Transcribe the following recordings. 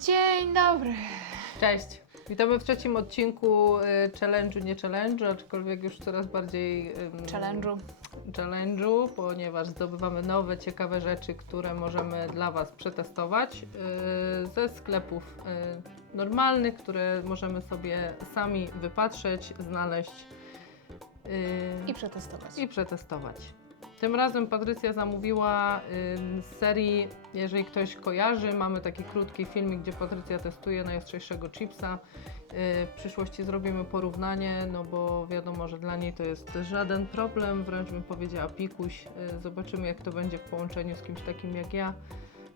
Dzień dobry. Cześć! Witamy w trzecim odcinku challenge'u, nie challenge'u, aczkolwiek już coraz bardziej challenge'u, ponieważ zdobywamy nowe, ciekawe rzeczy, które możemy dla Was przetestować ze sklepów normalnych, które możemy sobie sami wypatrzeć, znaleźć I przetestować. Tym razem Patrycja zamówiła z serii, jeżeli ktoś kojarzy, mamy taki krótki filmik, gdzie Patrycja testuje najostrzejszego chipsa. W przyszłości zrobimy porównanie, no bo wiadomo, że dla niej to jest żaden problem, wręcz bym powiedziała pikuś. Zobaczymy, jak to będzie w połączeniu z kimś takim jak ja,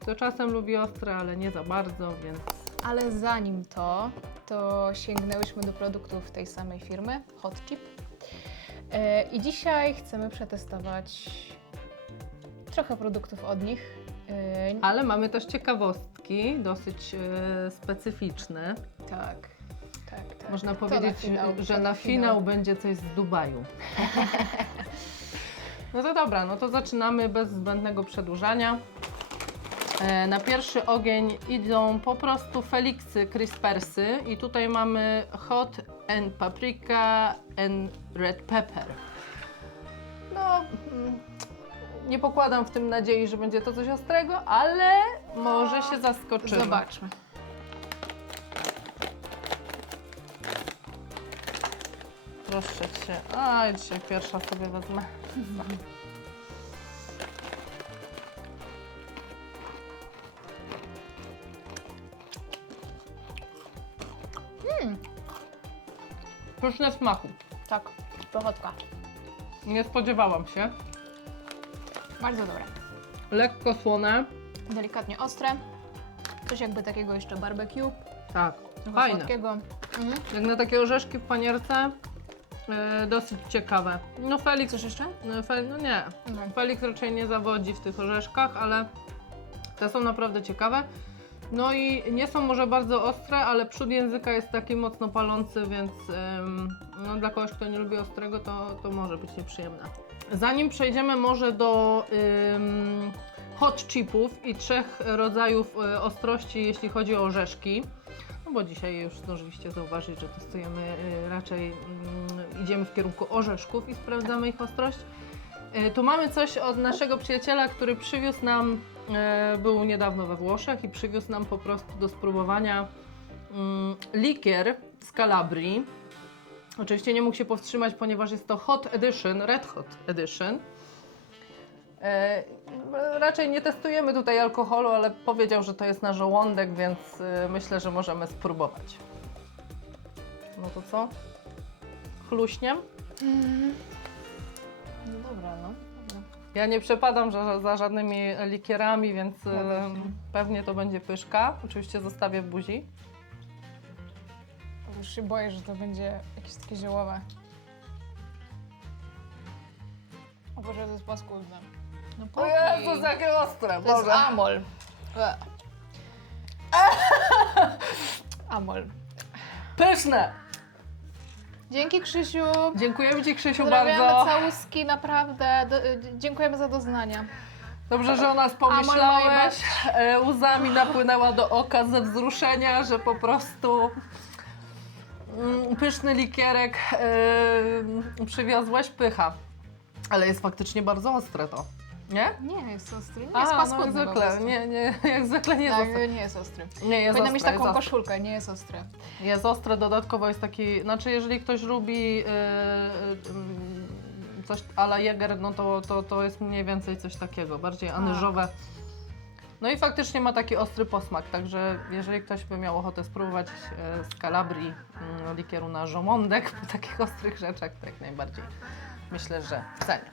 kto czasem lubi ostre, ale nie za bardzo, więc... Ale zanim to sięgnęłyśmy do produktów tej samej firmy, Hot Chip. I dzisiaj chcemy przetestować trochę produktów od nich. Ale mamy też ciekawostki, dosyć specyficzne. Tak. Można To powiedzieć, że na finał będzie coś z Dubaju. No to dobra, no to zaczynamy bez zbędnego przedłużania. Na pierwszy ogień idą po prostu Felixy Crispersy i tutaj mamy Hot and Paprika and Red Pepper. No, nie pokładam w tym nadziei, że będzie to coś ostrego, ale może się zaskoczymy. Zobaczmy. Proszę Cię. A, dzisiaj pierwsza sobie wezmę. Pyszne w smaku. Tak, pychotka. Nie spodziewałam się. Bardzo dobre. Lekko słone. Delikatnie ostre. Coś jakby takiego jeszcze barbecue. Tak, Trochę fajne. słodkiego. Jak na takie orzeszki w panierce, dosyć ciekawe. No Felix, Coś jeszcze? no nie, Felix raczej nie zawodzi w tych orzeszkach, ale te są naprawdę ciekawe. No i nie są może bardzo ostre, ale przód języka jest taki mocno palący, więc no, dla kogoś, kto nie lubi ostrego, to może być nieprzyjemne. Zanim przejdziemy może do hot chipów i trzech rodzajów ostrości, jeśli chodzi o orzeszki, no bo dzisiaj już zdążyliście zauważyć, że testujemy raczej, idziemy w kierunku orzeszków i sprawdzamy ich ostrość. Tu mamy coś od naszego przyjaciela, który przywiózł nam, był niedawno we Włoszech i przywiózł nam po prostu do spróbowania likier z Kalabrii. Oczywiście nie mógł się powstrzymać, ponieważ jest to Hot Edition, Red Hot Edition. Raczej nie testujemy tutaj alkoholu, ale powiedział, że to jest na żołądek, więc myślę, że możemy spróbować. No to co? Chluśniem? No dobra, no. Ja nie przepadam za żadnymi likierami, więc pewnie to będzie pyszka. Oczywiście zostawię w buzi. Już się boję, że to będzie jakieś takie ziołowe. O Boże, to jest paskudne. No O Jezus, jakie ostre! To jest Boże. amol. Amol. Pyszne! Dzięki, Krzysiu. Dziękujemy Ci, Krzysiu, Pozdrawiamy, bardzo. całuski, naprawdę. Dziękujemy za doznania. Dobrze, że o nas pomyślałeś. Łzami napłynęła do oka ze wzruszenia, że po prostu pyszny likierek przywiozłeś, pycha. Ale jest faktycznie bardzo ostre to, nie? Nie, jest ostry. Nie jest paskudny. no jak zwykle, jak zwykle nie jest Tak, ostre. nie jest ostry. Nie jest Powinna ostre, mieć jest taką ostre. koszulkę, nie jest ostry. Jest ostre, dodatkowo jest taki, znaczy jeżeli ktoś lubi coś a la Jäger, no to jest mniej więcej coś takiego, bardziej anyżowe. No i faktycznie ma taki ostry posmak, także jeżeli ktoś by miał ochotę spróbować z Kalabrii likieru na żołądek po takich ostrych rzeczach, to jak najbardziej myślę, że cenię.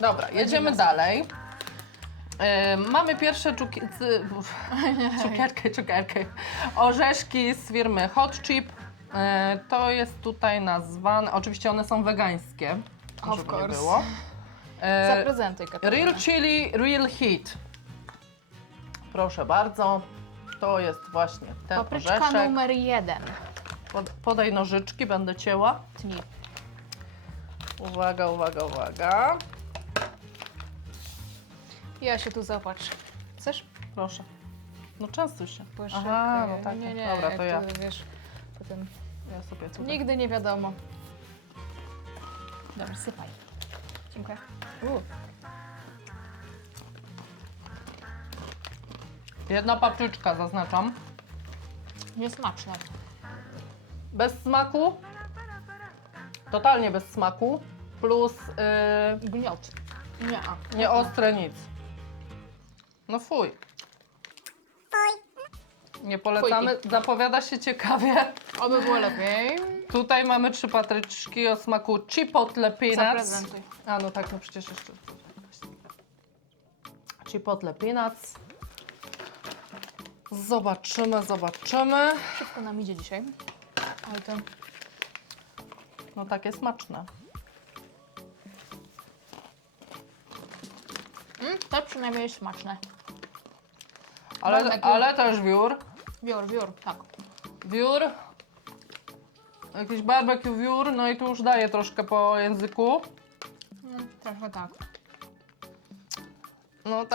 Dobra, jedziemy dalej. Mamy pierwsze cukierkę, orzeszki z firmy Hot Chip. To jest tutaj nazwane, oczywiście one są wegańskie, Of żeby nie course. było. Zaprezentuj, Katarzyna. Real Chili, Real Heat. Proszę bardzo, to jest właśnie ten Papryczka orzeszek. numer 1. Podaj nożyczki, będę cięła. Tnij. Uwaga, uwaga, uwaga. Ja się tu zapatrzę. Chcesz? Proszę. No częstuj się. Błyszczyk. Aha, no tak. Nie, Dobra, jak to ja. Wiesz, potem Ja sobie tutaj. nigdy nie wiadomo. Dobra, sypaj. Dziękuję. Jedna papryczka zaznaczam. Niesmaczne. Bez smaku. Totalnie bez smaku. Plus Gniot. Nie. nie ostre nic. No fuj. Nie polecamy. Zapowiada się ciekawie. Oby było lepiej. Tutaj mamy 3 papryczki o smaku chipotle peanuts. Zaprezentuj. A no tak, no przecież jeszcze. Chipotle peanuts. Zobaczymy, zobaczymy. Szybko nam idzie dzisiaj. Ale to No takie smaczne. to przynajmniej jest smaczne. Ale też wiór. Wiór, tak. Wiór. Jakiś barbecue wiór, no i tu już daje troszkę po języku. Trochę tak. No Ale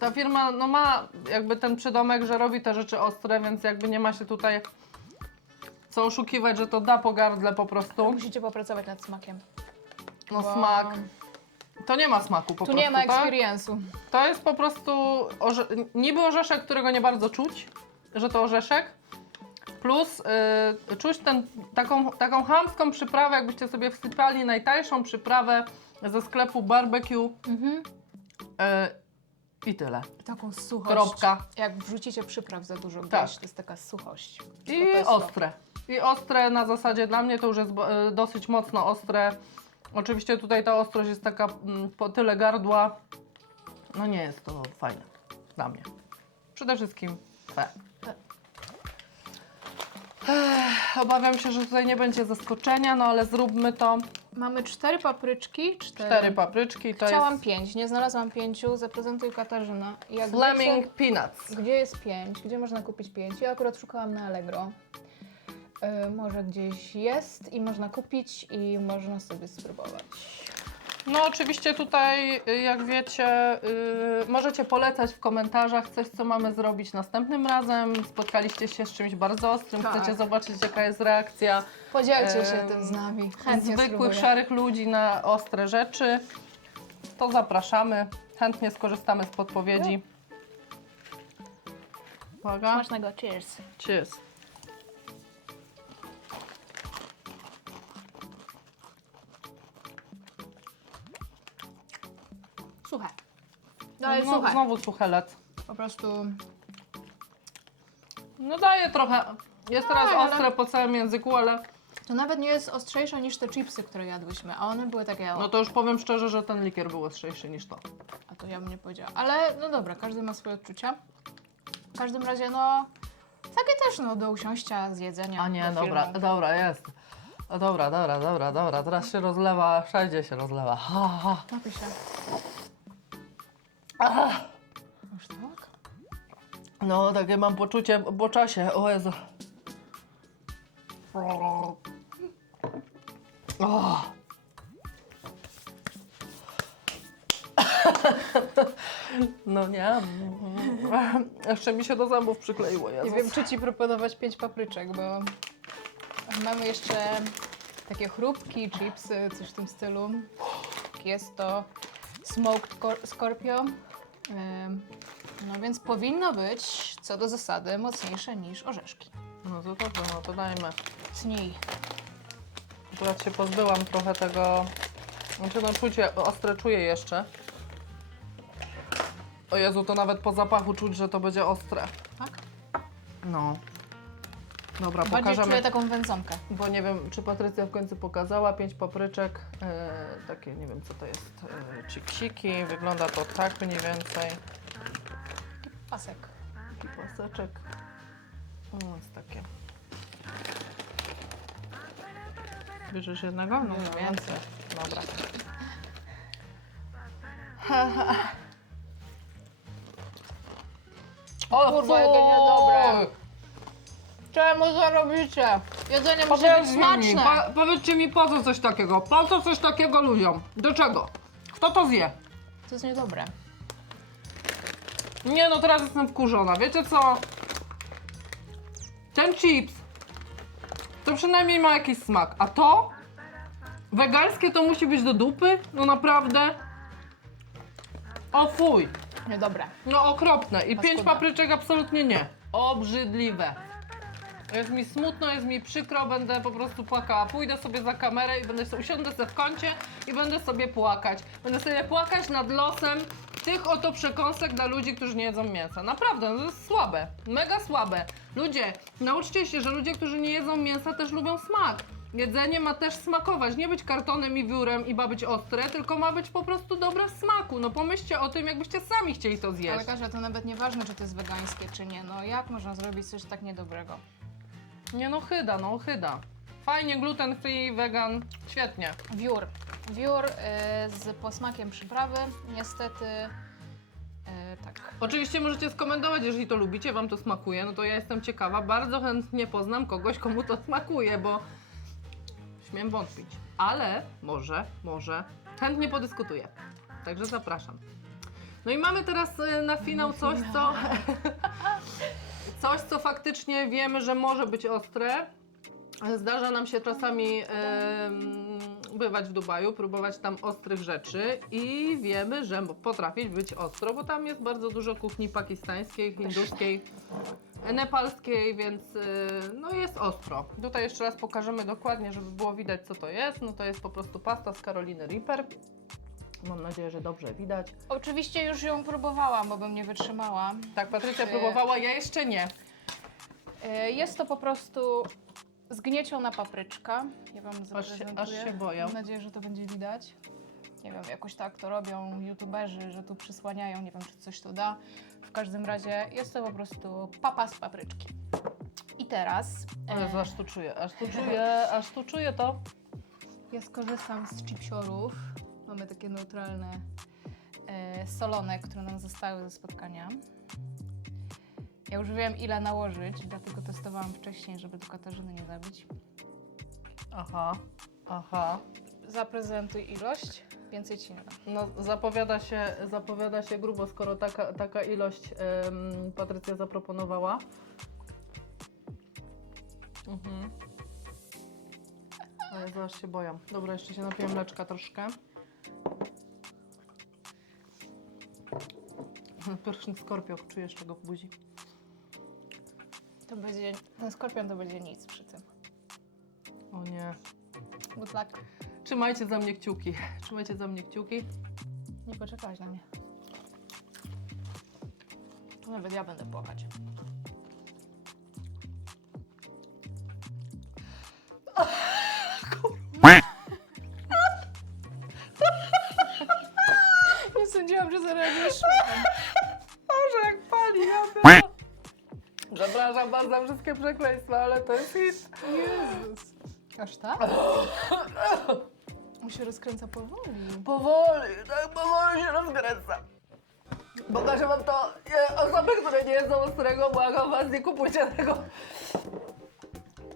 ta firma no ma jakby ten przydomek, że robi te rzeczy ostre, więc jakby nie ma się tutaj co oszukiwać, że to da po gardle po prostu. musicie popracować nad smakiem. No Bo smak. To nie ma smaku po Tu prostu, nie ma tak? experience'u. To jest po prostu niby orzeszek, którego nie bardzo czuć, że to orzeszek. Plus czuć taką chamską przyprawę, jakbyście sobie wsypali najtańszą przyprawę ze sklepu barbecue i tyle. Taką suchość. Kropka. Jak wrzucicie przypraw za dużo Tak. gdzieś, to jest taka suchość. To I jest to. ostre. I ostre na zasadzie dla mnie to już jest dosyć mocno ostre. Oczywiście tutaj ta ostrość jest taka po tyle gardła. No nie jest to fajne dla mnie. Przede wszystkim obawiam się, że tutaj nie będzie zaskoczenia, no ale zróbmy to. Mamy 4 papryczki. 4 papryczki to Chciałam jest 5, nie znalazłam 5. Zaprezentuj Katarzyna. Jak Flaming wiecie, Peanuts. gdzie jest 5? Gdzie można kupić 5? Ja akurat szukałam na Allegro. Może gdzieś jest i można kupić i można sobie spróbować. No oczywiście tutaj, jak wiecie, możecie polecać w komentarzach coś, co mamy zrobić następnym razem. Spotkaliście się z czymś bardzo ostrym, Tak. chcecie zobaczyć, jaka jest reakcja Podzielcie się tym z nami. Chętnie zwykłych, spróbuję. szarych ludzi na ostre rzeczy. To zapraszamy. Chętnie skorzystamy z podpowiedzi. Uwaga. Smacznego, cheers. Cheers. Suche. Ale No, suche. znowu suchelec. Po prostu No daje trochę. Jest teraz ale- ostre po całym języku, ale to nawet nie jest ostrzejsze niż te chipsy, które jadłyśmy, a one były takie... no to już powiem szczerze, że ten likier był ostrzejszy niż to. A to ja bym nie powiedziała. Ale no dobra, każdy ma swoje odczucia. W każdym razie no... Takie też no do usiąścia, z jedzenia. A nie, do dobra, filmu. dobra, jest. O, dobra, teraz się rozlewa, wszędzie się rozlewa. Ha, ha. Napij się. Aha. Już tak? No, takie mam poczucie po czasie, o Jezu. O. No nie. Jeszcze mi się do zębów przykleiło, Jezus. Nie wiem, czy Ci proponować 5 papryczek, bo mamy jeszcze takie chrupki, chipsy, coś w tym stylu. Jest to smoked scorpio. No więc powinno być, co do zasady, mocniejsze niż orzeszki. No to dobrze, no to dajmy. Cnij. Akurat się pozbyłam trochę tego. Znaczy no czucie, ostre czuję jeszcze. O Jezu, to nawet po zapachu czuć, że to będzie ostre. Tak? No. Dobra, Bardziej pokażemy. czuję taką wędzonkę. Bo nie wiem, czy Patrycja w końcu pokazała 5 papryczek. Takie, nie wiem co to jest. Chiksiki. Wygląda to tak mniej więcej. Pasek. Taki paseczek. No, jest takie. Bierzesz jednego? No, Nie, więcej. Dobra. O, Kurwa, jakie niedobre. Czemu to robicie? Jedzenie musi być smaczne. Powiedzcie mi, po co coś takiego? Po co coś takiego ludziom? Do czego? Kto to zje? To jest niedobre. Nie no, teraz jestem wkurzona. Wiecie co? Ten chips to przynajmniej ma jakiś smak, a to? Wegańskie to musi być do dupy? No naprawdę? O fuj! Niedobre. No okropne. I 5 Paskudne. papryczek absolutnie nie. Obrzydliwe. Jest mi smutno, jest mi przykro, będę po prostu płakała. Pójdę sobie za kamerę i usiądę sobie w kącie i będę sobie płakać. Będę sobie płakać nad losem tych oto przekąsek dla ludzi, którzy nie jedzą mięsa. Naprawdę, no to jest słabe. Mega słabe. Ludzie, nauczcie się, że ludzie, którzy nie jedzą mięsa, też lubią smak. Jedzenie ma też smakować, nie być kartonem i wiórem i ma być ostre, tylko ma być po prostu dobre w smaku. No pomyślcie o tym, jakbyście sami chcieli to zjeść. Ale Kasia, to nawet nieważne, czy to jest wegańskie, czy nie. No jak można zrobić coś tak niedobrego? Nie no, chyda, no chyda. Fajnie, gluten free, vegan, świetnie. Wiór. Wiór z posmakiem przyprawy. Niestety, tak. Oczywiście możecie skomentować, jeżeli to lubicie, wam to smakuje, no to ja jestem ciekawa, bardzo chętnie poznam kogoś, komu to smakuje, bo śmiem wątpić. Ale może chętnie podyskutuję. Także zapraszam. No i mamy teraz na finał coś, co coś, co faktycznie wiemy, że może być ostre. Zdarza nam się czasami bywać w Dubaju, próbować tam ostrych rzeczy i wiemy, że potrafi być ostro, bo tam jest bardzo dużo kuchni pakistańskiej, hinduskiej, nepalskiej, więc no jest ostro. Tutaj jeszcze raz pokażemy dokładnie, żeby było widać, co to jest. No to jest po prostu pasta z Caroliny Reaper. Mam nadzieję, że dobrze widać. Oczywiście już ją próbowałam, bo bym nie wytrzymała. Tak, Patrycja próbowała, ja jeszcze nie. Jest to po prostu zgnieciona papryczka. Ja wam zaprezentuję. aż się boję. Mam nadzieję, że to będzie widać. Nie wiem, jakoś tak to robią youtuberzy, że tu przysłaniają. Nie wiem, czy coś to da. W każdym razie jest to po prostu papa z papryczki. I teraz Jezu, aż tu czuję to. ja skorzystam z chipsiorów. Mamy takie neutralne, solone, które nam zostały ze spotkania. Ja już wiem, ile nałożyć, dlatego testowałam wcześniej, żeby tu Katarzyny nie zabić. Aha. Zaprezentuj ilość, więcej ci nie dam. No zapowiada się grubo, skoro taka ilość Patrycja zaproponowała. Ale zaraz się boję. Dobra, jeszcze się napiję mleczka troszkę. Pyszny skorpion, czujesz tego w buzi. To będzie, ten skorpion to będzie nic przy tym. O nie. Good luck. Trzymajcie za mnie kciuki. Trzymajcie za mnie kciuki. Nie poczekałaś na mnie. To nawet ja będę płakać. Nie sądziłam, że zareagujesz śmiechem. Boże, jak pali, ja Przepraszam was za wszystkie przekleństwa, ale to jest hit. Jezus. Aż tak? On się rozkręca powoli. Powoli, tak powoli się rozkręca. Pokażę wam to. Osoby, które nie jedzą ostrego, błagam was, nie kupujcie tego.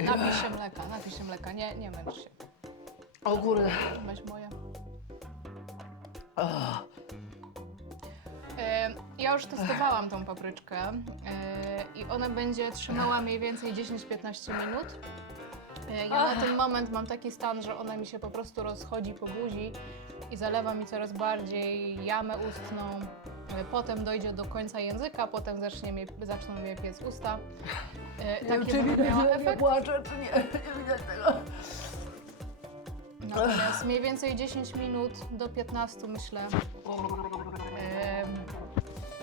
Napij się mleka, nie męcz się. O kurde. Weź moje. Ja już testowałam tą papryczkę i ona będzie trzymała mniej więcej 10-15 minut. Ja na ten moment mam taki stan, że ona mi się po prostu rozchodzi po buzi i zalewa mi coraz bardziej jamę ustną. Potem dojdzie do końca języka, potem zaczną mnie piec usta. Taki miała efekt. płaczę, czy nie widać tego. Natomiast mniej więcej 10 minut do 15 myślę.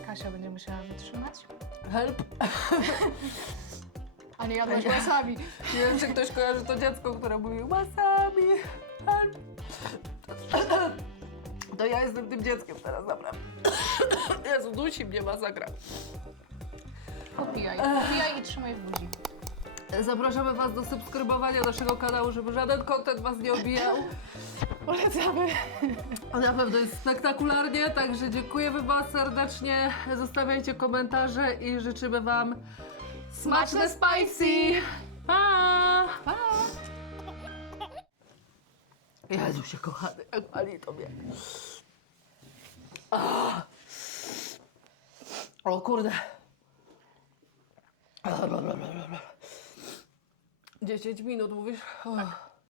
Kasia będzie musiała wytrzymać. Help. A nie jadłaś wasabi. Nie wiem, czy ktoś kojarzy to dziecko, które mówi wasabi. Help. To ja jestem tym dzieckiem teraz, naprawdę. Jezu, dusi mnie masakra. Popijaj i trzymaj w buzi. Zapraszamy was do subskrybowania naszego kanału, żeby żaden content was nie obijał. Polecamy. Na pewno jest spektakularnie, także dziękujemy wam serdecznie. Zostawiajcie komentarze i życzymy wam smaczne spicy! Pa! Pa! Jezusie kochany, jak pali tobie. O kurde. 10 minut mówisz?